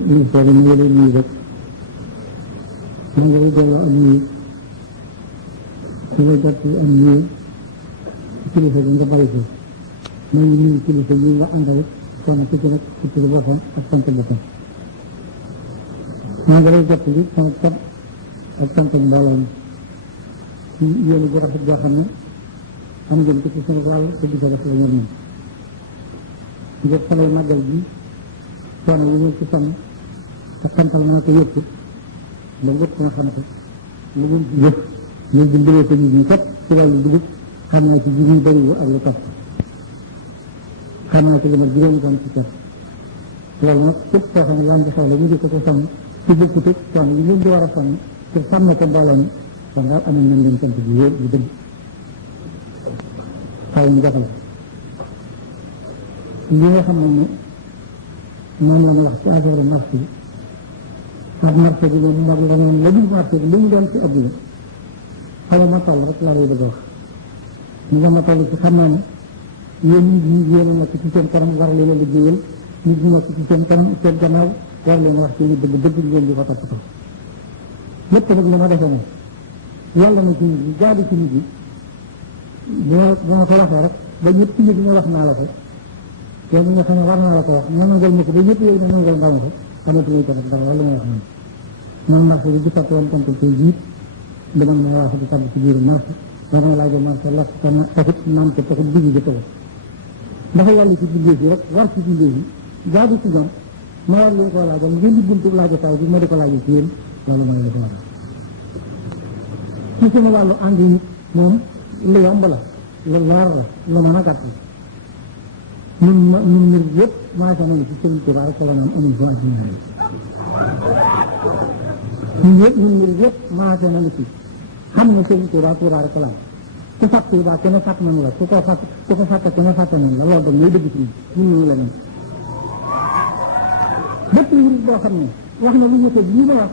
ñu soog a ñëw leen nii rek maa ngi lay delloo am nii su la jot am nii kilifa bi nga bàyyi ko maa ngi nuyu kilifa yi nga àndal kon ku ci rek ku ci boppam ak sant boppam maa ngi lay jot li sama kat ak sant mbooloo mi ci yéen bu rafet boo xam ne am ngeen ko ci sunu wàll te di ko def la ñoom nga xale màggal bi coono yi ñu ci sonn te santal naa ko yëpp ba ñëpp nga xam ko lu ngeen ci jëf ñu dimbalee ko nit ñi kat ci wàllu dugub xam naa ci ji ñu bëriwu ak lu topp xam naa ci lu ma juróomi kon ci cat loolu nag képp koo xam ne yaa ngi soxla ñu di ko sonn ci jëkkute sonn yi ngeen di war a sonn te sàmm ko mbooloo mi kon daal amoon nañ leen sant bi wóor bu dëgg xaw ñu jox la li nga xam ne moom la ñu wax ci affaire marché bi ak marché bi moom mag la moom la dul marché bi li mu doon ci àdduna xaw ma toll rek laa lay bëgg a wax ñu nga ma toll ci xam naa ne yéen nit ñi yéen a nekk ci seen kanam war leen a liggéeyal nit ñi nekk ci seen kanam seen gannaaw war leen a wax ci dëgg dëgg ngeen di ko toppatoo lépp nag li ma defee ne yàlla na ci nit ñi jaadu ci nit ñi boo ko waxee rek ba ñëpp ci nit ñi wax naa la ko yow mi nga xam ne war naa la ko wax nangal ma ko ba ñëpp yow ne nangal nga ma ko xamatuma ko def dara wala may wax man marché bi di fàtte woon compte koy jiit di man may wax di tàbb ci biir marché war na laajo marché lakk sama taxut naan ko taxut digg gi taxut dafa yàlla ci bindee fi rek war ci bindee fi jaadu ci ñoom ma war leen koo laajal ngeen di buntu laajotaay bi ma di ko laajal ci yéen loolu mooy la ko waral ci seen wàllu ànd yi moom lu yomb la lu leer la lu mën a gàtt ñun mbir yëpp maa ngi nañu ci Sëriñ Tuubaa rek la naan amuñ fa adduna ñun mbir yëpp maa ngi nañu ci xam ne Sëriñ Tuubaa rek la ku fàtt Tuubaa kenn fàtt nañu la ku ko fàtte kenn fàtte nañu la loolu mooy dëgg ci ñun la ñu bépp mbir boo xam ne wax na lu ñu tëj lii ma wax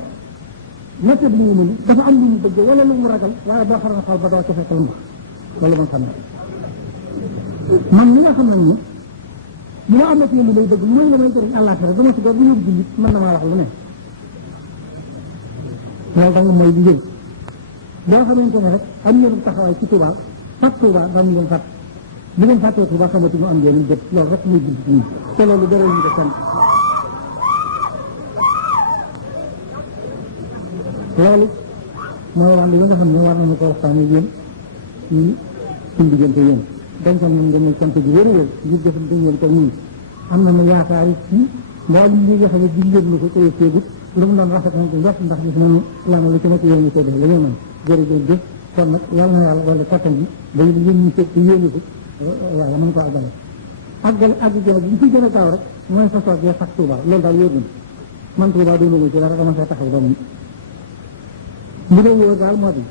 na tëj li ñu mën dafa am lu ñu bëgg wala lu mu ragal waaye boo xam ne xool ba doo ca fekk la mu loolu man xam ne man mi nga xam ne bu ma am na ci lu may bëgg mooy la may jëriñ àllaaxira dama si doon lu ñu jullit mën na maa wax lu ne loolu da nga mooy li njëriñ boo xamante ne rek am ngeen taxawaay ci Tuubaa fat Tuubaa dam ngeen fàtt bu ngeen fàttee Tuubaa xamati mu am ngeen jët loolu rek muy jullit ñi te loolu dara ñu ko sant loolu mooy wàll yi nga xam ne war nañu ko waxtaanee yéen ci suñu diggante yéen dañ ko ñun dañuy sant bi wér-wér ngir jëfante ngeen ko ñii am nañu yaakaar yi ci mboolem ñi nga xam ne jigéen ñi ko koy teegut lu mu doon rafet nañ ko njort ndax gis nañu lan lu ci nekk yéen ñi ko def la ngeen mën jërëjëf kon nag yàlla na yàlla wala kattan bi ba yéen ñi fekk yéen ko yàlla mën ko àggale àgg bi ñu ci gën a gaaw rek mooy sa soog yee sax Tuubaa loolu daal yóbbu man Tuubaa doon ko ci dara dama see taxaw doom bu dee yow daal moo di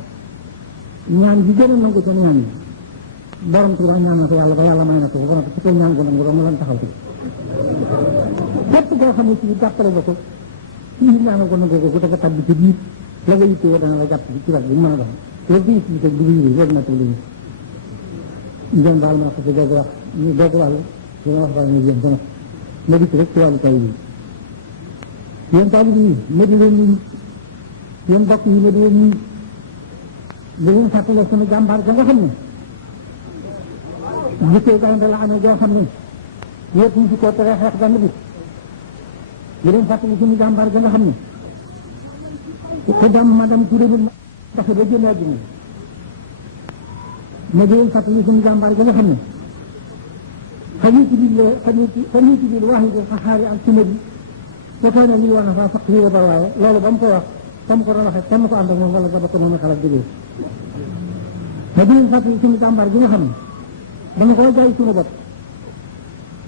ñaan bi gën a nangu ca ñaan yi borom Tuubaa ñaan na ko yàlla ba yàlla may na ko ba ci ko ñaan ko nangu dong lan taxaw ci képp koo xam ne ci jàppale nga ko ci ñaan ko nangu ko dafa tabbi ci biir la nga yittewoo dana la jàpp ci wàll bi mën a doon loolu di ci teg dugub yi loolu na teg lu ngeen baal maa ko ci doog wax ñu doog wàll dina wax daal ñu jëm sama ma dikk rek ci wàllu tay yi yéen taalibe yi ma di leen nii yéen mbokk yi ma di leen nii di leen fàttale sama jàmbaar ga nga xam ne jikkee gaynde la amee joo xam ne yëpp ñu si ko tere xeex benn bi di leen fàttali suñu jàmbaar ga nga xam ne te dam madame Touré bi doxe ba jëlee àddina ma di leen fàttali suñu jàmbaar ga nga xam ne xañu ci biir waaxide saxaari ak suma bi te koy na lii wax na faa faq lii ba waaye loolu ba mu ko wax comme ko doon waxee kenn ko ànd ak moom wala dama ko noonu xalaat jógee ma di leen fàttali suñu jàmbaar gi nga xam ne dama koy jaay suñu bopp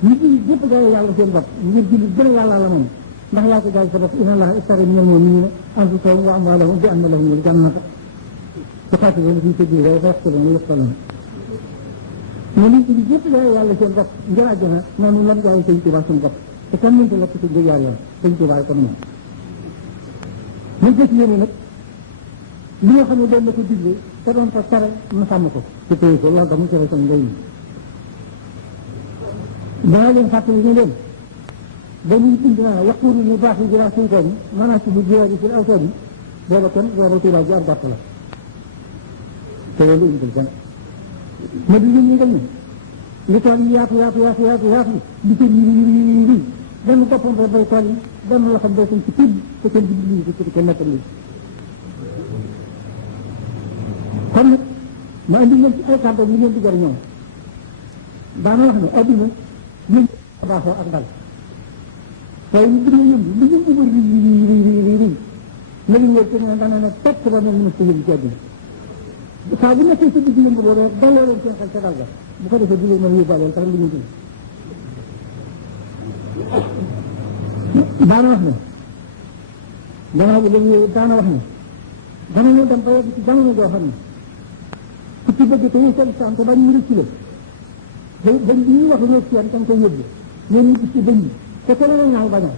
nit ñi ñëpp jaay yàlla seen bopp ngir jullit gën a yàlla la moom ndax yaa ko jaay sa bopp inna allaha ishtara minal mu'minina anfusahum wa amwalahum bi anna lahumul jannata yuqaatiluuna fii sabilillahi fa yaqtuluuna wa yuqtaluuna mais nit ñi ñëpp jaay yàlla seen bopp ngir àjjana noonu lan jaay Sëñ Tuubaa suñu bopp te kenn mënta lekk ci jóg yaar yoon Sëñ Tuubaa kon moom ñu gis yéene nag li nga xam ne doon na ko digle te doon ko tere na sàmm ko te téye ko loolu dama tere sama ngay danaa leen fàttali ne leen ba muy bind naa yaqulu li baax yi bila seytaani manasibu jihaadi fil awtaani booba kon booba Tuubaa ji ab gàtt la te loolu indil kenn ma di leen yëgal ne li tool yi yaatu li ko yi benn boppam ba bay tool yi benn loxo bay ko ci tibb te kenn di lii ko ci kenn nekkal lii kon nag ma andi leen ci ay kàddu yi ngeen di jariñoo daana wax ne adduna nañ baaxoo ak dal waaye ñu gën a yëngu lu yëngu ba rii la ñu wër ci ne dana ne topp ba mel ni ma yëngu ci adduna saa bu nekkee sa digg yëngu boobu rek dalloo leen seen xel ca dal ga bu ko defee di leen mën a yóbbaaleel tax li ñu dul daana wax ne gannaaw bi dañuy daana wax ne danañu dem ba yegg ci jamono joo xam ne ku ci bëgg te ñu seen sant bañ mu rëcc la bañ bi ñuy wax rek seen kan koy yóbbu ñeen ñu gis ci bëñ bi te kenn la ñaaw bañal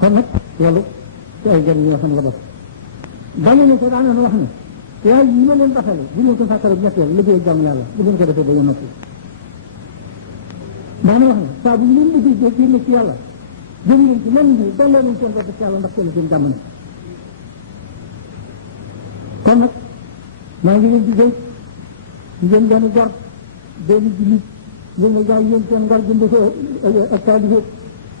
kon nag loolu ci ay gan yoo xam la bokk dañu ne ko daana wax ne yaay yi ma leen baxale bu leen ko fàttali ñetteel liggéey jàmm yàlla bu leen ko defee ba ñu noppi daana wax ne saa bu ñu leen liggéey génne ci yàlla jëm leen ci man bi delloo leen seen bopp ci yàlla ndax seen seen jàmm ne kon nag maa ngi leen di dénk ngeen doon gor doon jullit ngeen a jaay yéen seen ngor jënd ko ak taalibe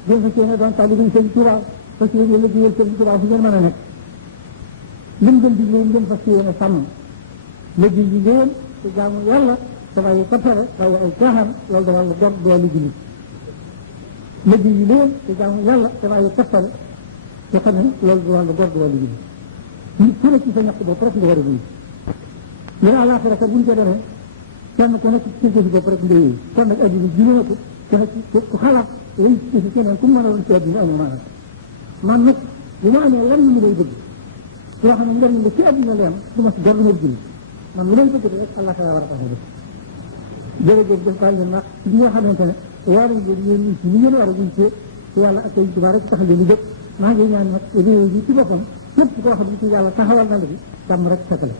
ngeen fa seen doon taalibe sëñ Tuubaa fas yéene liggéeyal sëñ Tuubaa fu ngeen mën a nekk lim gën di leen ngeen fas yéene sàmm liggéey yi ngeen te jaamu yàlla te bàyyi tappale bàyyi ay caaxaan loolu da wàllu gor doolu jullit liggéey yi leen te jaamu yàlla te bàyyi tappale te xam ne loolu da wàllu gor doolu jullit nit ku ne ci sa ñaq bopp rek nga war a duy yéen àllaaxira kat bu ñu ko demee kenn ku nekk ci jëfi bopp rek nga yooyu kon nag adduna ji na ko ku xalaat lay ci keneen ku mu mën a woon ci adduna amul maanaam man nag li ma amee lan mu lay bëgg yoo xam ne njëriñ la ci adduna leen du ma si gor lu ma julli man lu may bëgg rek àllaaxira war a taxaw def jërëjëf def baal leen nag li nga xamante ne war a yéen ci li ngeen war a wuñ ci yàlla ak ay Tuubaa rek tax leen lu jëpp maa ngi ñaan nag réew yi ci boppam képp koo xam ne ci yàlla taxawal na la bi jàmm rek fekk la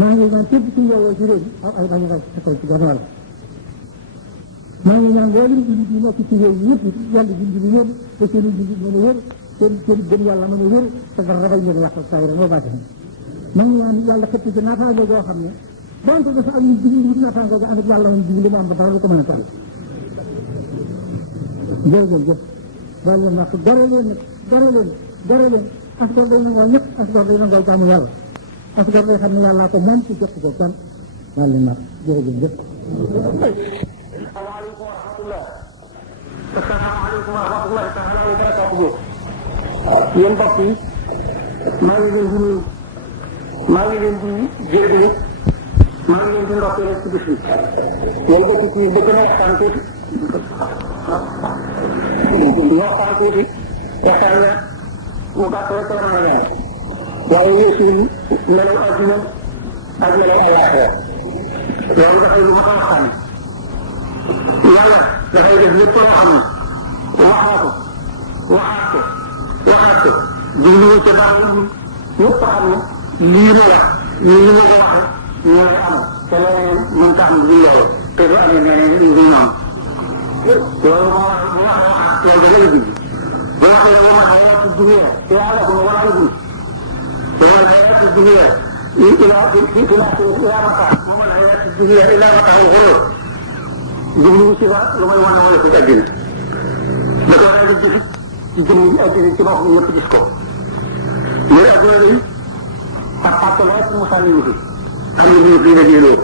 maa ngi ñaan képp ku yeewoo ci réew mi aw ay bañ a fekkal ci genn wàll maa ngi ñaan loolu jullit yi nekk ci réew yi yëpp yàlla jullit yi yëpp te seen i jullit mën a wér seen gën yàlla mën a wér te dara bañ leen yàqal saa yi noo baati maa ngi ñaan yàlla xëpp ci naataange goo xam ne donte dafa am ñu jullit wut naataange ga ànd ak yàlla moom jullit li mu am ba dara lu ko mën a tax jërëjëf daal leen wax dara leen asgor day nangoo ñëpp asgor day nangoo jaamu yàlla asgor day xam ne yàllaa ko moom ci jox ko kan daal leen wax jërëjëf asalaamaaleykum wa rahmatullahi taala wa barakatuhu yéen mbokk yi maa ngi leen di nuyu maa ngi leen di jéggi maa ngi leen di ndokkee ci bis bi yéen bokk ci bëgg na waxtaan tuuti waxtaan na mu gàtt rek la mën a ñaan waaye yéesu melaw adduna ak melaw àllaaxira loolu dafay lu ma ko waxtaan yàlla dafay def lépp loo xam ne wax na ko waxaat ko jubluwu ci dara ñëpp xam ne lii ma wax nii ma ko waxee ñoo lay am te leneen mën ta am du loolu te du amee neneen du noonu loolu moo wax bu waxee waxaat loolu da ngay jublu bu waxee wa man hayaatu dunya illa wala yaqul wa man hayaatu dunya illa mataa wa man hayaatu dunya illa mataa'ul ghurur jublu ci sax lu may wane wala ci àddina da ko war a gis ci jëmm àddina ci boppam ñëpp gis ko mais àddina bi ak pàccal rek mu sànni ñu fi am na ñu fi dajee loolu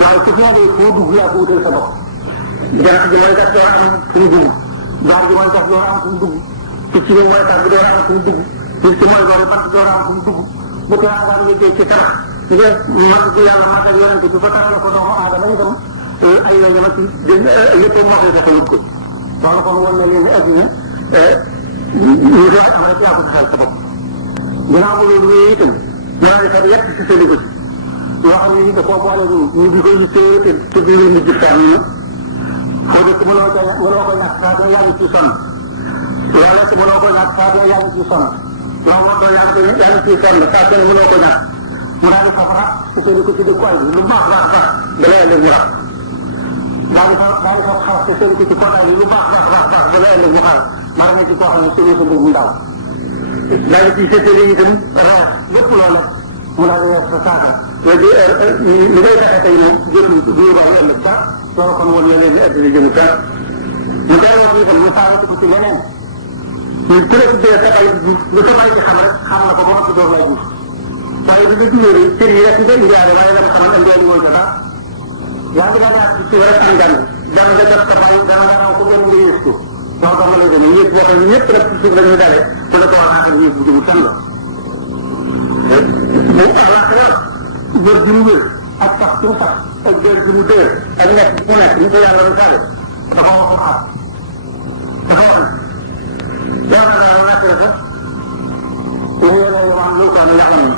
waaye ku ñaaree foo dugg yaa ko wutal sa bopp jant ji mooy tax door am fu mu dugg gaar ji mooy tax door am fu mu dugg picc bi mooy tax bi door am fu mu dugg nit ki mooy doon bant door am fu mu dugg bu ko yaakaar liggéey ci tabax nga mag bu yàlla mag ak yonent bi ba taral ko doomu aadama itam ay la ñama ci lépp moo koy defalut ko loolu kon wan na leen ne adduna ñu doon am rek yaa ko xel sa bopp ginnaaw bu loolu wéyee itam dinaa defar yett si sëli ko ci yoo xam ne ni da koo boole ñu di ko yittee te di leen di gistaan ñu foo dëkk mënoo ko ñàkk saa yaa ngi ciy sonn yàlla te mënoo ko ñàkk saa yaa ngi ciy sonn loo moom doo yaa ngi ciy sonn saa su ne mënoo ko ñàkk mu daal di safara su sëli ko ci dëkkuwaay bi lu baax da lay andi mu rax daal di fa xaw te seen ko ci kootaay yi lu baax ba la ëllëg mu xaar maa ngi ci koo xam ne suñu sa bu ndaw daal di ci seetee itam reer lépp loola mu daal di wees sa saaka léegi li ngay fexe tey moom jëtul du baax ëllëg sax loolu kon woon la leen di addina jëmu sax ñu koy wax itam ñu saara ci ko ci leneen ñu ku la tuddee sa bay lu sa bay ci xam rek xam na ko ba noppi door lay juuf waaye bi nga jugee nii cër yi rek nga indiwaale waaye la ma xamal indiwaale woo ca dara yaa ngi daan ci suuf rek am gan dana nga jot sa bay dana nga raw ko gën nga yées ko loolu dama lay demee yées boo xam ne ñëpp rek ci suuf la ñuy dalee ku la ko wax ak yées bu jëmu tan la mu àllaaxira wér gi mu wér ak sax ci mu sax ak dër gi mu dër ak nekk mu nekk ñu ko yàlla misaale dafa wax ko xaar dafa wax ne yàlla na la nekk sax وهي لا يوان لوكا من يعلم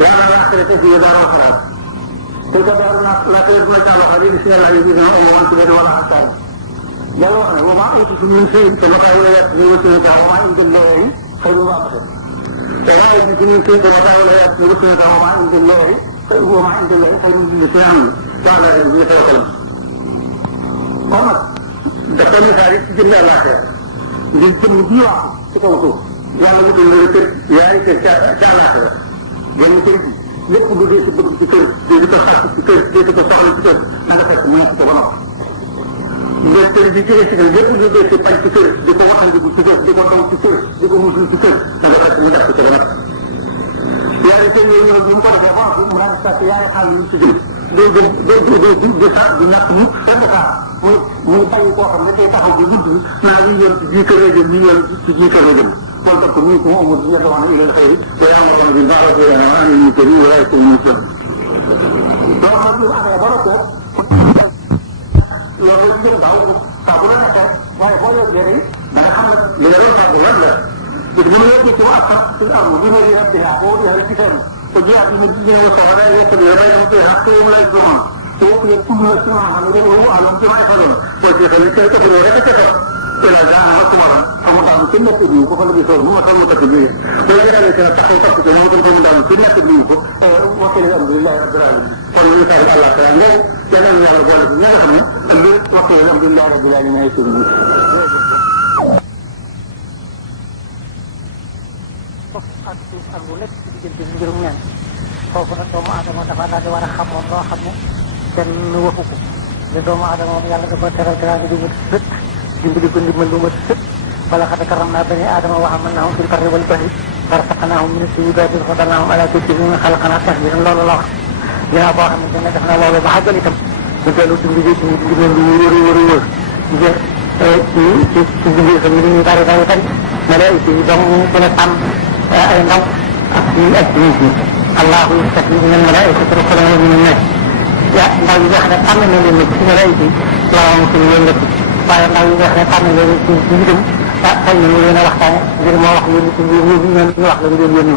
وأنا الآخرة في دار الخلاص تلك دار لا تجد مجال خليل بسم الله يجيزنا أموان كبير ولا أحسان جلوه وما أوتي من شيء كما قال لا يأتي وسنك وما عند الله خير وابخر وما أوتي من شيء كما قال لا يأتي وسنك وما عند الله وما عند الله خير وابخر قال يتوكل وما دقني خارج جميع الآخرة جلتم جيوع تكوتو yàlla mu dul la kër yaari kër ca àllaaxira yenn kër lépp lu dee si bëgg ci kër di ko xàq ci kër di ko soxla ci kër na nga fekk mu nekk ko ba noppi mais kër bi jógee ci kër lépp lu dee si bañ ci kër di ko waxandiku ci kër di ko daw ci kër di ko musul ci kër na nga fekk mu def ko ca ba noppi yaari kër yooyu ñëw bi mu ko defee ba noppi mu daal di sàkk yaari xaal yu ci jëm di sax di ñàkk mu fekk saa muy bàyyi koo xam ne day taxaw di gudd naa lii yoon ci bii kër la jëm lii yoon ci bii kër la jëm قلت منكم أمر يدعون إلى الخير ويأمرون بالمعروف وينهون عن المنكر ولا يكون منكر. لما يقول أنا بركة لو يجب دعوة أقول لك لا يقول يجري ما يحمد لغير هذا ولا يقول يجب أكثر في الأرض بما ربها أقول هذا الكتاب وجاء في مدينة وصغراء يكتب بينهم في حقهم لا يجرمون ويقول كل ما سمع حمده وهو أعلم بما يفعلون وجاء في الكتاب ولا يكتب إلى جاءنا وكمرا فمدام سنة بيوكو فالبيسور ممثل متكبير ويجب أن تحقق تكتب نوتن فمدام سنة بيوكو وكل الأمر لله رب العالمين والله تعالى الله تعالى جنان الله رب العالمين وكل الأمر لله رب العالمين يسلمون foofu nag doomu aadama dafa daal di war a xam moom loo xam ne kenn waxu ko ne doomu aadama moom yàlla dafa teral teral di mu sëkk dimbali ko ndimbal bu ma sëkk wala xad karramnaa banii aadama wa hamalnaahum fil barri wal bahri wa razaqnaahum mina tayyibaati wa faddalnaahum alaa kathiirin mimman xalaqnaa tafdiilan loolu la wax ginnaaw boo xamante ne def na loolu ba xàggal itam mu dellu ci liggéey ci ndimbal lu wër ci liggéey xam ne li ñuy bari malaayika yi donc ñu gën a tàmm ay ndaw ak nit ñi allahu yastafii mina al-malaa'ikati rusulan wa mina an-naas ndaw yi nga xam ne tànn na leen ci malaayika yi laa ci leen lépp waaye ndaw yi nga xam ne tànn na leen ci itam xëy na ñu leen a waxtaane ngir moo wax yéen ci mbir ñu wax la ngeen yéen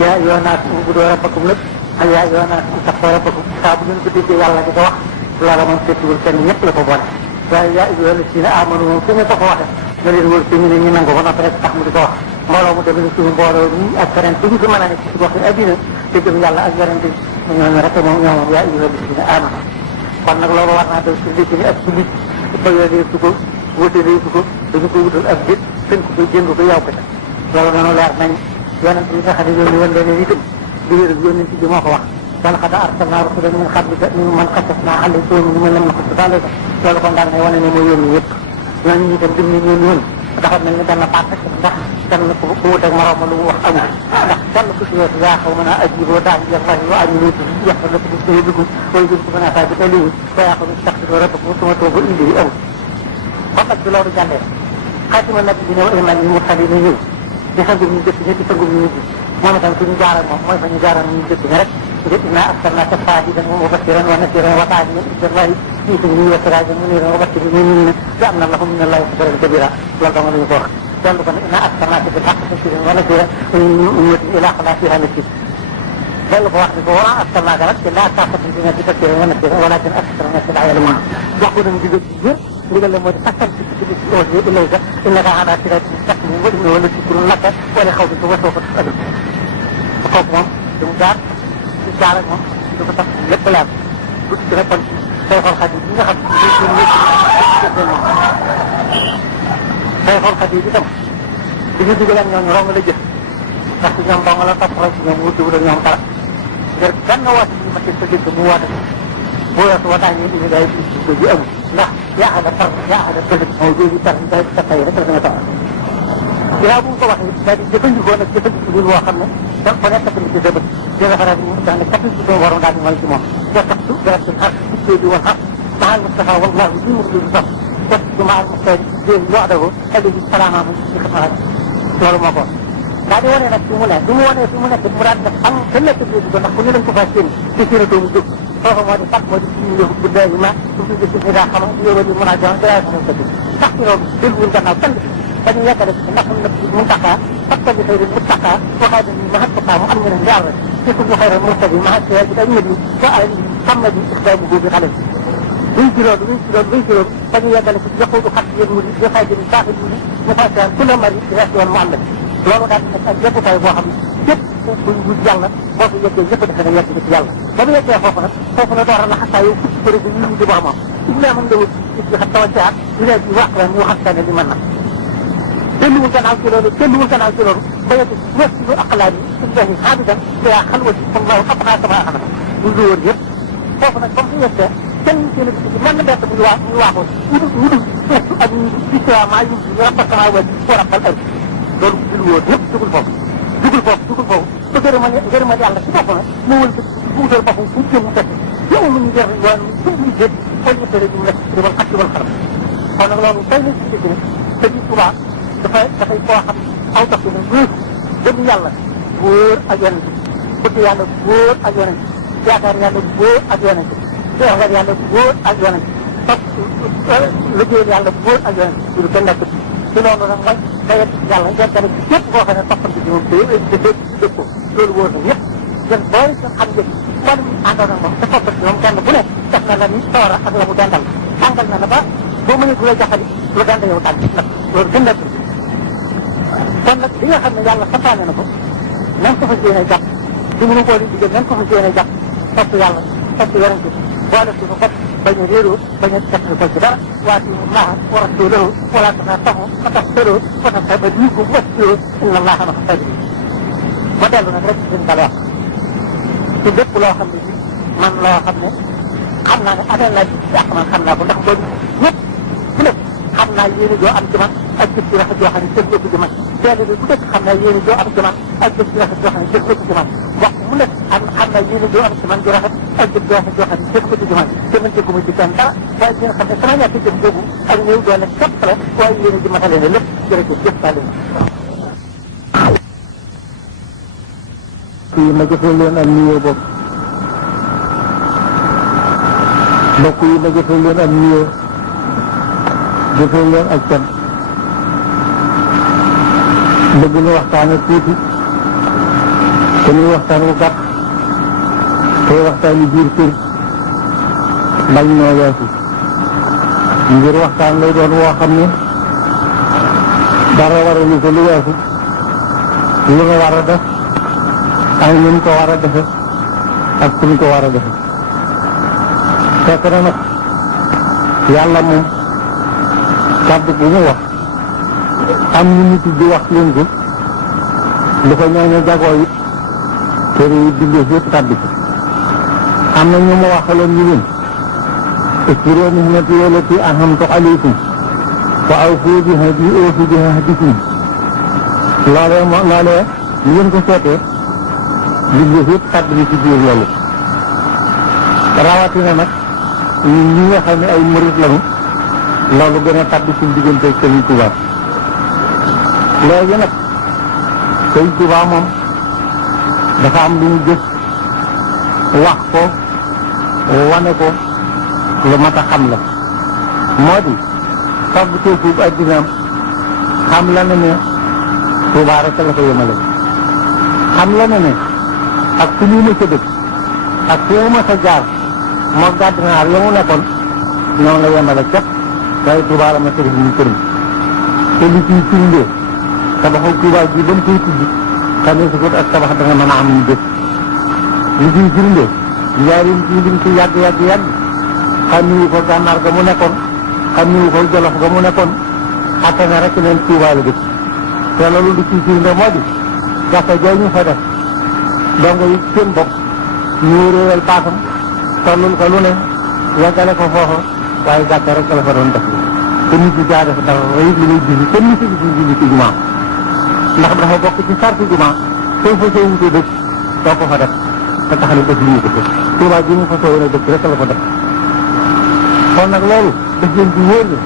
yaa ayyuha naas u'budu rabbakum lépp ak yaa ayyuha naas ittaqu rabbakum saa bu ngeen ko déggee yàlla di ko wax loola moom seetiwul kenn ñëpp la ko boole waaye yaa ayyuha llaziina aamanu moom fu ñu ko waxee na leen wër te ñu ne ñu nangu ba noppi rek tax mu di ko wax mbooloo mu demee suñu mbooloo nii ak feneen fu ñu fi mën a nekk ci gox yi addina te gëm yàlla ak yonente bi ñooñu rek moom ñoo moom yaa ayyuha llaziina aamanu kon nag loolu war naa doon ci li ci ni ak sulit bëggalee su ko wutalee su ko dañu ko wutal ak bit tënk ko jëng ko yow ko ca loolu noonu leer nañ yonent yi nga xam ne yónni woon leneen itam di wér yónent bi moo ko wax wala qad arsalnaa rusulan min qablika minhum man qassasnaa alayka wa minhum man lam naqsus alayka loolu kon daal ne wane ne moo yónni yëpp ñooñu itam dim ñu yónni woon dafa mel ni benn paak ndax kenn ku wuteeg moroom ma lu mu wax amul ndax kenn ku si weesu yaa xaw mën a ajiboo daal di wax wa aminu bihi yaxfir lakum min dunuubikum wa yujirkum min azaabin aliim wa yaquulu istaghfiruu rabbakum summa tuubu ilayhi amul ba nag bi loolu jàllee xaatima nabiyyiina wa imaamil mursaliin ñëw di sangum ñu jëkk ñi di sangum ñu mujj moom itam suñu jaaral moom mooy fa ñu jaaral ñu jëkk ñi rek innaa arsalnaaka shaahidan wa mubashiran wa naziiran wa daa'iyan ilaa llaahi bi'iznihi wa siraajan muniiran wa bashshiril mu'miniina bi anna lahum mina llaahi fadlan kabiiraa loolu dama lañu ko wax dellu ko ne innaa arsalnaaka bil haqqi bashiiran wa naziiran wa min ummatin ilaa xalaa fiihaa nadiir dellu ko wax ni ko wa maa arsalnaaka nag illaa kaafatan linnaasi bashiiran wa naziiran walaakinna aksara nnaasi laa ya'lamuun jox ko nañ digal ci yëpp ndigal la moo di fasal ci uuhiya ilayka innaka alaa siraatin mustaqiim wa innahu la zikrun laka wa li qawmika wa sawfa tus'aluun kooku moom du mu jaar ci jaar ak moom du ko tax lépp laal bu ci rek kon Sayxul Xadiim bi nga xam Sayxul Xadiim bi tam di ñu digal ak ñooñu rong la jëf ndax ci ñoom dong la topp ci ñoom wutuwul ak ñoom dara ngir benn woote bi ma teg sa dëkk mu woote bu weesu wataay ñu indi day ko ji amul ndax yaa ada tëdd mooy jooju tar day sa tey rek la nga tax ginnaaw bu mu ko waxee daal di jëfandikoo nag jëfandikoo bi boo xam ne da ko nekk tamit ci dëbët di rafetal ñu daal ne kat ci waroon daal di mooy ci moom وتقصد ذات الحق السيد والحق مع المصطفى والله دين بالصف وتقصد مع المصطفى الدين وعده الذي سلامه في خطرات loolu moo ko daal di wane nag fi mu ne bi mu wane fi mu nekk mu daan def xam kenn nekk bi ko ndax ku ñu lañ ko fas yéene ci séenatoo mu jóg foofu moo di fat moo di suñu yëfu bu dee ma su fi gis ni daa xam yóbal yi mën a jox dara sama ko sax ci loolu dégluwul gannaaw kenn dañu yeggale ci ndax mu taxaa fattal bi xëy mu taxaa waxaa dañu ma xat ko mu am ñu ne yàlla يكون خير المرتدي مع السياج الأجنبي ومحمد إخدامه بغلط ويجرون فمن يدلك يقول خط يمولي يخاجر صاحب يمولي مفاسا كل مريض يأتي والمعلم loolu daal ak yëpp tay boo xam ne képp kuy wut yàlla boo fi yeggee yëpp defe na yegg ci yàlla ba mu yeggee foofu nag door a la xasaa yow fukki bëri bi ñu di boromam illa mën nga wut ci xam tawajjaat ñu ne ci wax la ñu waxtaane li mën na telluwul gannaaw ci loolu ba yegg yëpp aqlaam yi illahi xaadidan yaa xalwati wallahu abqa samaa xana ñu lu wër yëpp foofu nag ba mu fi yeggee kenn seen bi ci mën na bett muy waaxoo wudu feestu ak ñu ci maa yu ñu rabba samaa wa rabbal ard loolu dul wóor yëpp dugul foofu ba gërëma yàlla ci bopp na mu wël bu wutal boppam fu jëm fekk yow mu ñu jar waa fu ñu jël xool ñu tere ñu nekk ci wal xatti wal xaram kon nag loolu tey la ci dëgg ne te di Tuubaa dafay koo xam aw tax ne wóor gëm yàlla wóor ak yonent bëgg yàlla wóor ak yonent yaakaar yàlla wóor ak yonent seexal yàlla wóor ak yonent topp liggéeyal yàlla wóor ak yonent lu kenn nekk ci loolu nag mooy dayet yàlla yeggale ci képp koo xam ne toppante ci moom dëpp ko loolu wóor na ñëpp gën booy xam njëg wala ñu àndoon ak moom te toppante ci moom kenn bu ne def na la ni toora ak la mu dendal tàngal na la ba boo mënee du la joxali lu dend yow tànn nag loolu gën nekk kon nag li nga xam ne yàlla santaane na ko nan ko fa yéene jàpp du mënu koo di digal nan ko fa yéene jàpp topp yàlla topp yonente boole suñu bopp bañ a réeroo bañ a def ko ci dara واتوا الله ورسوله ولا تنافحوا فتفشلوا وتذهب ريحكم واصبروا ان الله مع الصابرين ma dellu nag rek suñu dara ci lépp loo xam ne man loo xam ne xam naa ne amee naa ci yàq man xam naa ko ndax boobu ñëpp bu nekk xam naa yéene joo am ci man ak jëf ci rafet joo xam ne jëf lépp ci man dellu bi bu nekk xam naa yéene joo am ci man ak jëf ci rafet joo xam ne jëf lépp ci man wax mu nekk xam naa yéene joo am ci man ju rafet ak jëf joo rafet joo xam ne jëf lépp ci man te man jëgguma ci kenn dara waaye di nga xam ne sama ñàkk jëf boobu ak néew doole képp la waaye yéene ji matale na lépp jërëjëf jëf daal yi ma jëfal leen ak nuyoo bopp mbokk yi ma jëfal leen ak nuyoo jëfal leen ak can bëgg na waxtaane tuuti te muy waxtaan wu gàtt te waxtaan yu biir kër bañ noo weesu ngir waxtaan lay doon woo xam ne dara waralu ko lu weesu lu nga war a def ak ni mu ko war a defe ak fu mu ko war a defe fekk na nag yàlla moom kàddu bu mu wax am ñu nit di wax leen ko lu ko ñooñu jagoo it te réew bindee yëpp tàbbi ko am na ñu ma waxaloon ñu leen اذكروا نعمتي التي أنعمت عليكم وأوفوا بعهدي أوف بعهدكم loolee ñu ngeen ko seetee bindee yëpp tàbbi ci biir loolu rawatina nag ñun ñi nga xam ne ay murit lañu loolu gën a tàbbi suñu diggante ak Sëriñ Tuubaa léegi nag Sëriñ Tuubaa moom dafa am lu ñu gis wax ko wane ko lu mat a xam la moo di fàggu teefuub addinaam xam la ne ne Tuubaa rek la ko yemale xam la ne ne ak fu ñu mës a dëkk ak fu mu mës a jaar moo gàddinaar ya mu nekkoon noonu la yemale képp waaye Tuubaa la ma sëriñ ñu këriñ te li ciy firndee tabaxu Tuubaa ji ba mu koy tudd xamee su ko ak tabax danga mën a am ñu dëkk li ciy firndee njaarim ci liñ ci yàgg xàmmiwu ko gànnaar ga mu nekkoon xàmmiwu ko jolof ga mu nekkoon atte na rek leen Tuubaa la dëkk te loolu di ci firnde moo di jàkka jooy ñu fa def dongo yi seen bopp ñu réewal baatam tollul ko lu ne yeggale ko foofa waaye jàkka rek la fa doon def te nit ñi caa def dara it li muy julli te nit ñi julli ci jumaa ndax dafa bokk ci sarti jumaa soo fa soo wutee dëkk doo ko fa def te tax na def li ñu ko def Tuubaa ji mu fa soo dëkk rek la ko def kon nag loolu daf leen di wóor ne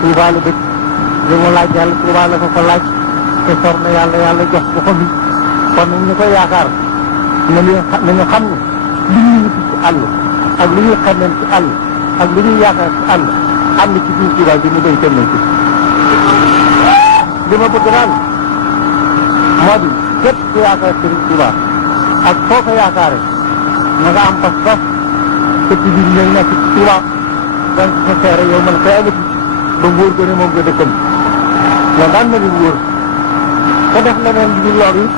Tuubaa la dëkk li mu laaj yàlla Tuubaa la ko ko laaj te sor na yàlla jox ko ko bi kon nag ñu koy yaakaar nañu xam ne li ñuy wuti ci àll ak li ñuy xameen ci àll ak li ñuy yaakaar ci àll ci biir Tuubaa bi mu doy kenn ci li ma bëgg daal moo di képp ku yaakaar Sëriñ Tuubaa ak foo ko yaakaare na nga am pas-pas te ci biir ñooy nekk ci Tuubaa dañ ko fa seere yow man koy amati ba wóor ko ne moom nga dëkkam loolu daan na leen wóor te def leneen bi loolu it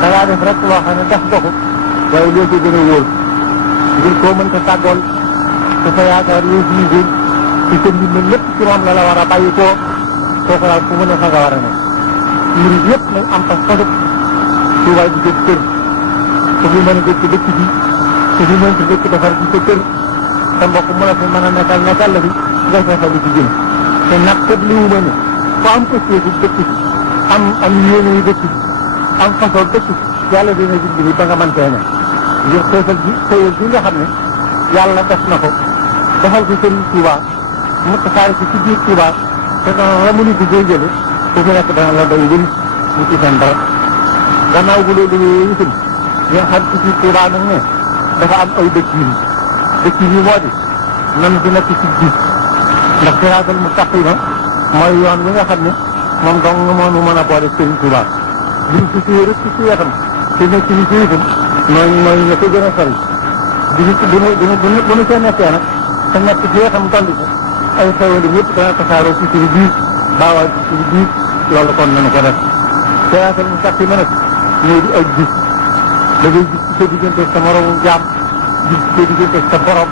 da ngaa def rek loo xam ne def nga ko waaye loo ko gën a wóor ngir koo mën ko tàggool te sa yaakaar yoo siy ci sa mbir lépp ci moom la war a bàyyi koo kooku daal fu mu ne fa nga war a ne murid yëpp nañ am pas pasut Tuubaa di jël kër su fi mën a dëkk dëkk bi su fi mën a dëkk defar ci sa kër sa mbokk mu la fi mën a nekkal la bi nga fexe li ci jëm te nag kat li mu ne ku am ko séefu dëkk bi am yéene yu dëkk bi am façon dëkk bi yàlla dina dimbali ba nga mën fee ne ngir xéefal gi nga xam ne yàlla def na ko defal ko Sëriñ Tuubaa mu tasaare ko ci biir Tuubaa te dana la mënu ko jële ku fi nekk dana la doy wël mu ci seen dara gannaaw bu loolu yooyu itam nga xam ci biir Tuubaa nag ne dafa am ay dëkk yi moo di nan di nekk ci biir ndax siraatal mustaqiima mooy yoon wi nga xam ne moom dong moo nu mën a boole Sëriñ Tuubaa buñ ci suy rek ci wetam te nekk ni ci itam mooy ña ko gën a sori bu nu see nekkee nag te nekk ci wetam dolli ko ay xewali yëpp dana tasaaroo ci suñu biir baawal ci suñu biir loolu kon nañu ko def siraatal mustaqiima nag ñoo di ak gis da ngay gis ci sa diggante sa moromu jaam gis ci sa diggante sa borom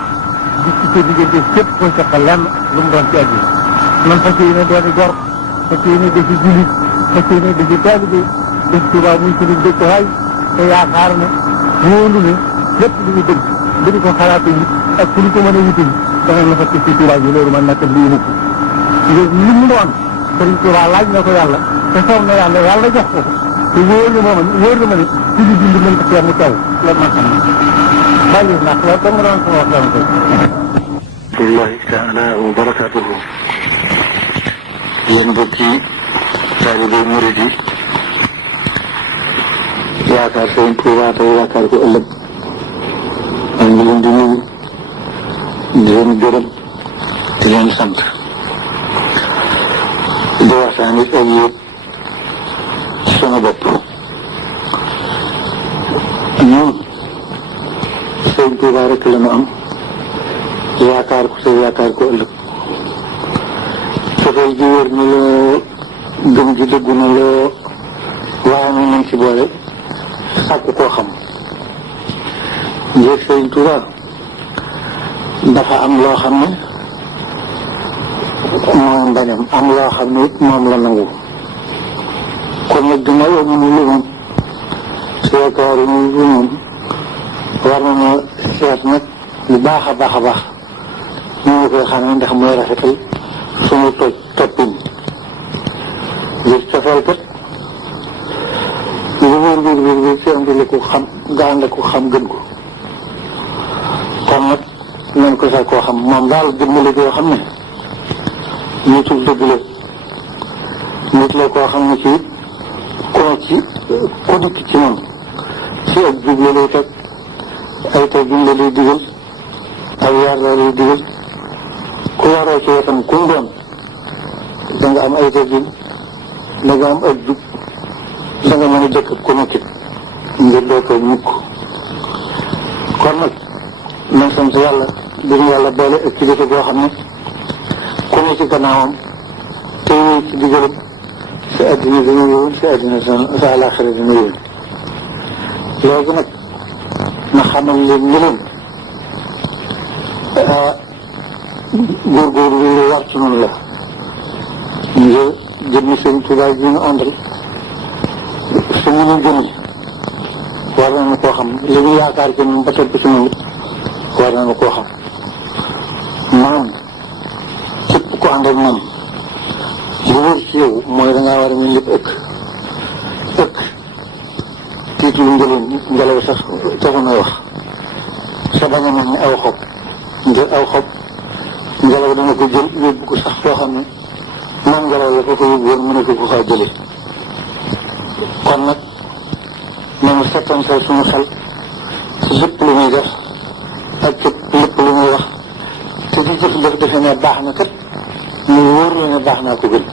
gis ci sa diggante képp koy seqal lenn lu mu doon ci àddina man fas yéene dooni gor fas yéene defi jullit fas yéene defi taalibe def Tuubaa muy suñu dëkkuwaay te yaakaar ne wóolu ne lépp lu ñu bëgg dañu ko xalaate yi ak fu ñu ko mën a wute yi dana la fekk ci Tuubaa bi loolu man nakkat lii mukk ngir li mu doon Sëriñ Tuubaa laaj na ko yàlla te soob na yàlla jox ko te wóor na ma ne ci di dund mën ko mu taw loolu man xam bàyyi ndax loolu dama doon ko wax dama koy rahmatullahi taala wa barakatuhu yéen mbokki taalibe murid yi yaakaar Sëriñ Tuubaa te yaakaar ko ëllëg maa ngi leen di nuyu di leen gërëm di leen sant di waxtaan it ak yéen sunu bopp ñun Sëriñ Tuubaa rek la ñu am yaakaar ko te yaakaar ko ëllëg safay ji wér na loo gëm ji dëggu na loo waaye na nañ ci boole sàkk koo xam ngir Sëriñ Tuubaa dafa am loo xam ne mooy mbañam am loo xam ne it moom la nangu kon nag dina amuñu lu moom si yaakaar yi lu moom war nañoo seet nag bu baax a baax a baax ñu ngi koy xamee ndax mooy rafetal suñu toppin ngir cofeel kat lu wér ci andi la ko xam nga ànd ko xam gën ko kon nag nañ ko sax koo xam moom daal dimbali koo xam ne nitul dëgg la nit la koo xam ne ci ku dikk ci moom ci ak jub la lay teg ay teggin la lay digal ay yar la lay digal ku yaroo ci wetam ku mu doon da nga am ay teggin da nga am ak jub da nga mën a dëkk ku nekkit ngir doo ko mukk kon nag nañ sant yàlla bi ñu yàlla boole ak ci defe boo xam ne ku ne ci gannaawam te wéy ci digalam sa addina dina yëwoon sa addina sa àllaaxira dina yëwoon léegi nag ma xamal leen ni leen góorgóorlu bi lu war ci noonu la nga jëmmi sëñ Tuubaa ji ñu àndal su ñu leen gënal war nañu koo xam li ñu yaakaar ci ñun ba topp ci ñun war nañu koo xam maanaam képp ku ànd ak moom li wër ci yow mooy dangaa war a mel lépp ëkk tiitlu ngelaw sax taxu na wax sa bañ a mel ni aw xob ngir aw xob ngelaw dana ko jël yóbbu ko sax foo xam ne moom ngelaw la ko yóbbu woon mën a ko faa jëlee kon nag nañu settantal suñu xel ci lépp lu muy def ak ci lépp lu muy wax te di jëf defe ne baax na kat mu wóor la ne baax naa ko gën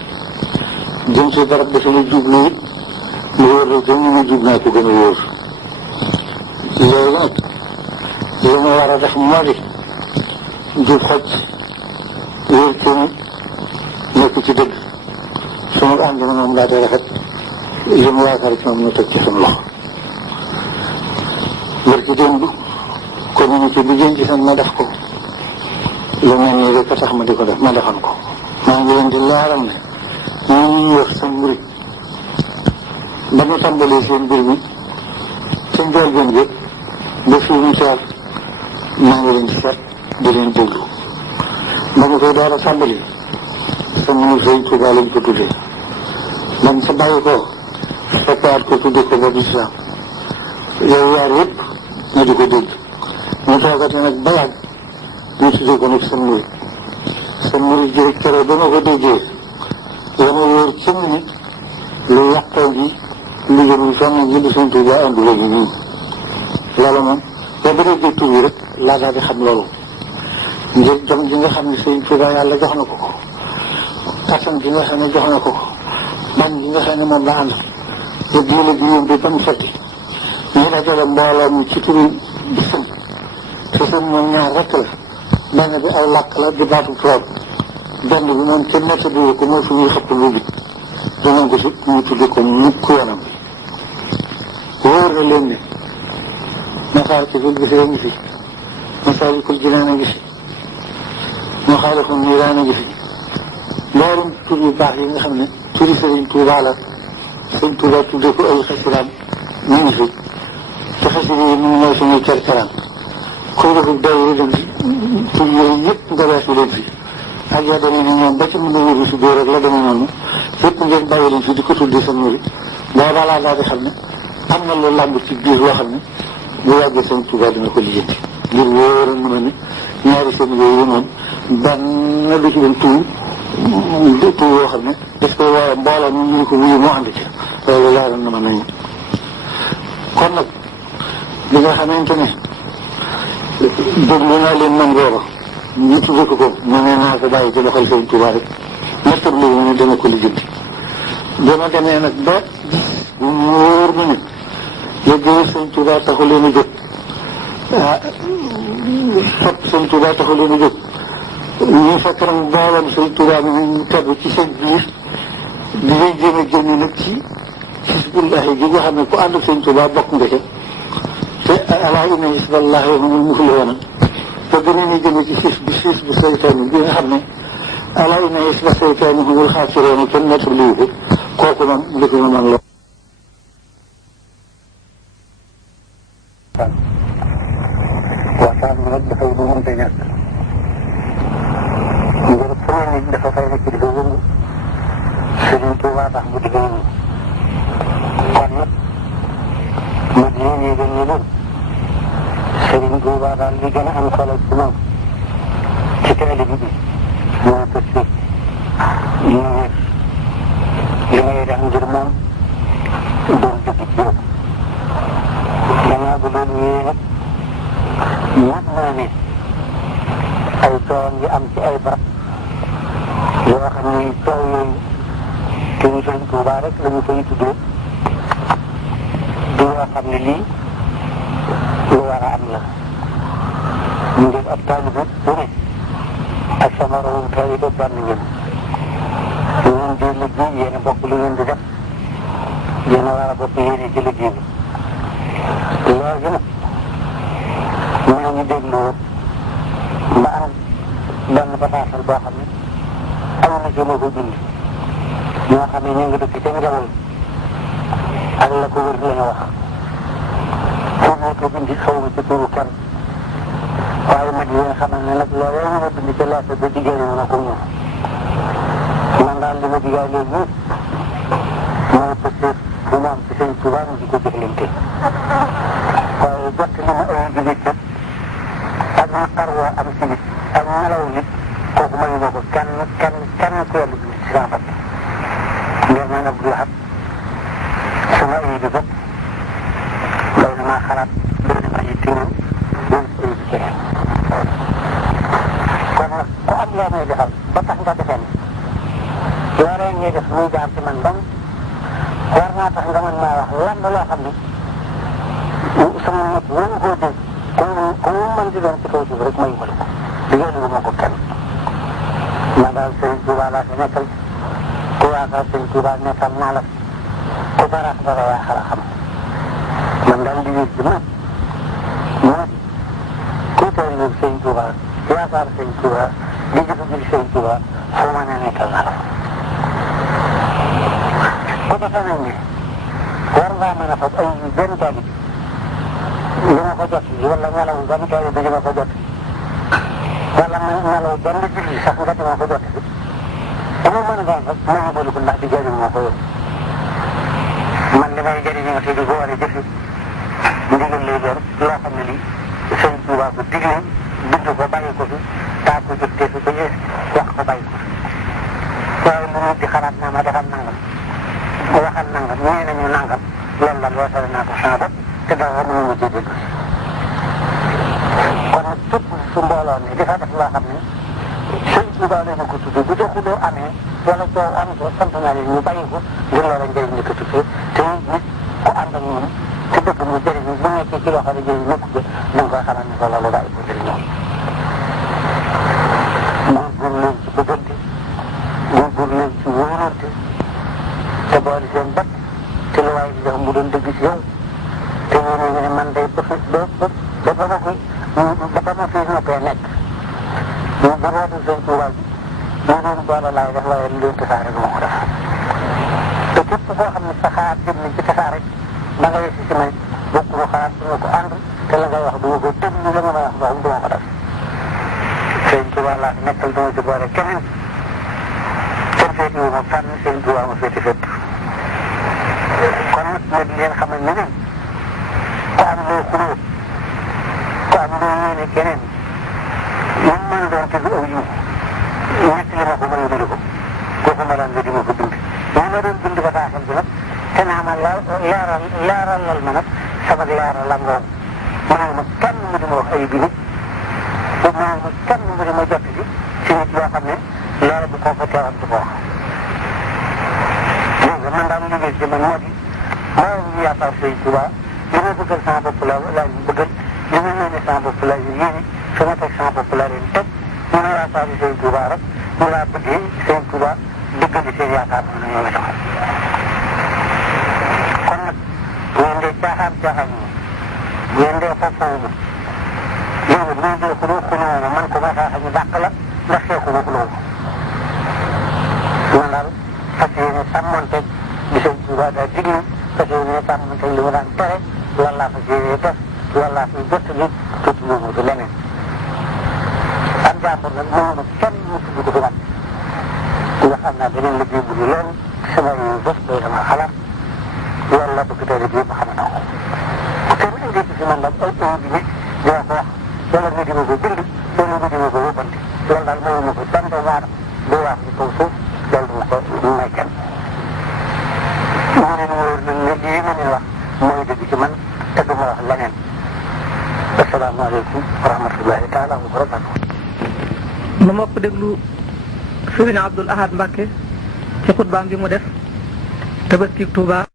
jëm si barab dafa lu jublu it mu wóor la te ñu jub naa ko gën a wóor loolu nag li ma war a def moo di jub xoj wóor ci nekk ci dëgg sunu ànd na moom laa tey rafet li mu yaakaar ci moom ñu teg ci suñu loxo wër ci démb communauté bi gën ci san ma def ko lu mel nii rek a tax ma di ko def ma defan ko maa ngi leen di leeral ne ñu yor sa murit ba ñu tàmbalee seen mbir mi ca njëlbéen bi ba fii mu toll maa ngi leen di seet di leen déglu ba ñu koy door a tàmbali sa mënu Sëñ Tuubaa lañ ko tuddee man sa bàyyi ko soppaat ko tuddee ko boobu islam yow yaar yëpp ñu di ko dégg ñu toogate nag ba yàgg ñu tuddee ko nag sa murit ji keroog ba ma ko déggee la ma wóor ci ni lu yàqoo ji lu jëmul fenn ji di Sëñ Tuubaa andi la ñu nii loolu moom boo ba déggee tur yi rek laa daal di xam loolu ngir jom ji nga xam ne Sëñ Tuubaa yàlla jox na ko ko kattan gi nga xam ne jox na ko ko man gi nga xam ne moom la ànd te diine bi yëngu ba mu sotti ñu dajale mbooloo mi ci turu bi sën te sën moom ñaar rek la benn bi aw làkk la di baatu tubaab benn bi moom kenn nettaliwu ko mooy fu ñuy xëpp lu bi danañ ko si ñu tudde ko mukk yoonam wóor na leen ne Masaalikul Jinaan a ngi fi Masaalikul Jinaan a ngi fi Maxaalikul Niiraan a ngi fi loolu tur yu baax yi nga xam ne turi Sëriñ Tuubaa la Sëriñ Tuubaa tudde ko ay xasiraam ñu ngi fi te xasira yi mu ngi mooy suñuy kerkeraan koy deful dawru dem tur yooyu yëpp nga weesu leen fi ak yaa demee ni ñoom ba ci mën a wóoru si dóor rek la demee noonu yëpp ngeen bàyyi leen fi di ko tuddee sa muri booba laa daal di xam ne am na lu làmb ci biir loo xam ne bu yàggee Sëriñ Tuubaa dina ko lijjanti ngir wóoral na ma ne ñaari seen yooyu moom benn du ci doon tur yoo xam ne daf koy wooye mbooloo mi ñu ko wuyu moo ànd ci loolu leeral na ma nañu kon nag li nga xamante ne déglu naa leen man booba ñu tudde ko ma ne naa ko bàyyi ci loxol Sëriñ Tuubaa rek nattab li mu ne dana ko lijjanti dama demee nag ba bu mu wóor ma ne yëggee Sëriñ Tuubaa taxu leen a jóg topp Sëriñ Tuubaa taxu leen a jóg ñu fekk nag mbooloom Sëriñ Tuubaa ñu tegu ci seen biir di lay jéem a génne nag ci xisbullahi gi nga xam ne ku ànd ak Sëriñ Tuubaa bokk nga ca te alaa inna xisballahi humul muflihuuna te gën a jëme ci xisbu seytaane bi nga xam ne alaa inna xisba seytaane humul xaasiruuna kenn nettaliwu ko kooku man ndëkk ma man lool waxtaan bi nag dafay du mënta ñàkk ngir sama nit dafa fay nekk di ko yëngu Sëriñ Tuubaa tax bu di ko yëngu kon nag ma di yéen gën ñu doon Sëriñ Tuubaa daal li gën a am solo ci moom ci taalibe bi mooy pëstéef ñu wér li ngay def ngir moom doon dëgg ci yow danaa bu doon yee nag ñat naa ne ay coow yi am ci ay barab yoo xam ne coow yooyu te ñu Sëriñ Tuubaa rek la ñu koy tuddee du loo xam ne lii lu war a am la ñu def ab taalibe bu ne ak sama moromu taalibe benn ngeen lu ngeen di liggéey yéen a bokk lu ngeen di def yéen a war a bokk yéene ci liggéey bi loolu nag maa ngi déglu ba am benn bataaxal boo xam ne aw na ci moo ko bind ñoo xam ne ñu ngi dëkk ca Njawul ak la ko wër la ñu wax foofu moo ko bind xaw ma ci turu kenn waaye mag yi nga xamal ne nag loolu ñu ma bind ca laata ba diggéene wu na ko ñëw man daal li ma diggaay léegi yëpp mooy peut-être bu mu am ci sëñ Tuubaa ñu di ko jëflante waaye jot li ma ay jigéen nag ak naqar woo am ci nit ak nelaw nit kooku mayu ma ko kenn ku yàlla bind ci sama bopp ngir man Abdou Lahad sama ay di bopp doy na maa xalaat doy na maa yittewoo doy na ay di keneen kon nag ku am loo may defal ba tax nga defee ni loolee ngay def muy jaar ci man dong war naa tax nga mën maa wax lan loo xam ne sama nit wóoru koo dégg ku mu mën di doon ci kaw suuf rek mayu ma la ko liggéey lu ma ko kenn man daal Sëriñ Tuubaa laa fi nekkal ku yaakaar Sëriñ Tuubaa nekkal naa la ku barax dara yaa xala xam man daal liggéey ci man moo di ku teel ñu Sëriñ Tuubaa yaakaar Sëriñ Tuubaa di jëf ji Sëriñ Tuubaa fu ma ne nekkal naa la ku defee nañ ne war ngaa mën a fab ay benn taali li ma ko jot wala nelaw benn taali bi li ma ko jot wala nelaw benn julli sax nga di ma ko jot dama mën a doon rek ma yóbbalu ko ndax di jëriñ moo ko yow man li may jëriñoo te di ko war a jëfi ndigal lay doon loo xam ne lii Sëñ Tuubaa ko digle bind ko bàyyi ko fi taa ko jëftee fi ba wax ko bàyyi ko fi waaye lu nit di xalaat naa ma defal nangam waxal nangam ñee nañu nangam loolu la loosale naa ko sama bopp te dara mënu ma cee dégg kon nag képp su mbooloo ne di fa def loo xam ne Sëñ Tuubaa la ñu ko tuddee bu joxu doo amee wala coow am ko sant naa leen ñu bàyyi ko ngir loola njëriñ li ko tuddee te nit ku ànd ak ñun te bëgg mu jëriñ bu nekkee ci loo xam ne jëriñ nekku ci da nga koy xamal ne ko loolu bàyyi ko jëriñoo góorgóorlu leen ci bëggante góorgóorlu leen ci wóorante te boole seen bopp te lu waaye di def mu doon dëgg ci yow te ñu ne man day ba ma fi noppee nekk ñu jabootu Sëñ Tuubaa bi ñu doon boole laay def waaye lu leen tasaare du ma ko def te képp koo xam ne sa xalaat jëm nañ ci tasaare da nga yegsi ci man bokk lu xalaat du ma ko ànd te la ngay wax du ma ko déglu la nga may wax du ma ko def Sëñ Tuubaa laa fi nekkal du ma ci boole keneen kenn féeti wu ma fànn Sëñ Tuubaa ma féeti fépp kon nag ma di leen xamal ne ku am loo xuloo ku am loo yéene keneen lu mu mën a doon te du aw yiw ñett li ma ko mën a yëngu ko kooku ma doon nga di ma ko bind li ma doon bind bataaxal bi nag te naa ma leeralal ma nag sama leeral la ngoon mënul ma kenn mu di ma wax ay bi nit mënul ma kenn mu di ma jot ci nit yoo xam ne loolu bu ko fa teewal du ko wax dégg nga man daal liggéey ci man moo di moo ñu yaakaar Sëñ Tuubaa li ma bëggal sama bopp laa ñu bëggal li ma yéene sama bopp laa ñu yéene su ma teg sama bopp laa leen teg ñu ne yaakaar Sëñ Tuubaa rek ñu laa bëggee Sëñ Tuubaa dëggali seen yaakaar moom la ñoo la joxal kon nag ngeen dee caaxaan ngeen dee foofu léegi ngeen dee xuloo man ko ma xaaxa ñu dàq la ndax seeku ma xuloo man daal fas yéene sàmmonteeg di Sëñ Tuubaa daa digle fas yéene sàmmonteeg li mu daan tere loolu laa fas yéene def loolu laa fiy jot li tuuti ñu mu fi leneen am jàmbur nag mënuma kenn mu tudd ko fi man nga xam naa beneen liggéey bu dul loolu sama yooyu bés doy dama xalaat loolu la bëgg tey bii ma xam naa ko kenn indi ci si man nag ay bi nit dina ko wax wala nga di ma ko bind wala nga di ma ko yóbbante loolu daal mënuma ko tant waar di wax ci kaw suuf loolu duma ko may kenn mu leen wóor nag ne lii ma leen wax mooy dëgg ci man te du ma wax leneen asalaamaaleykum wa rahmatullahi taala wa barakatuh ma mopp déglu Sëriñ Abdul Ahad Mbàkke ci xutbaam bi mu def Tabaski Tuuba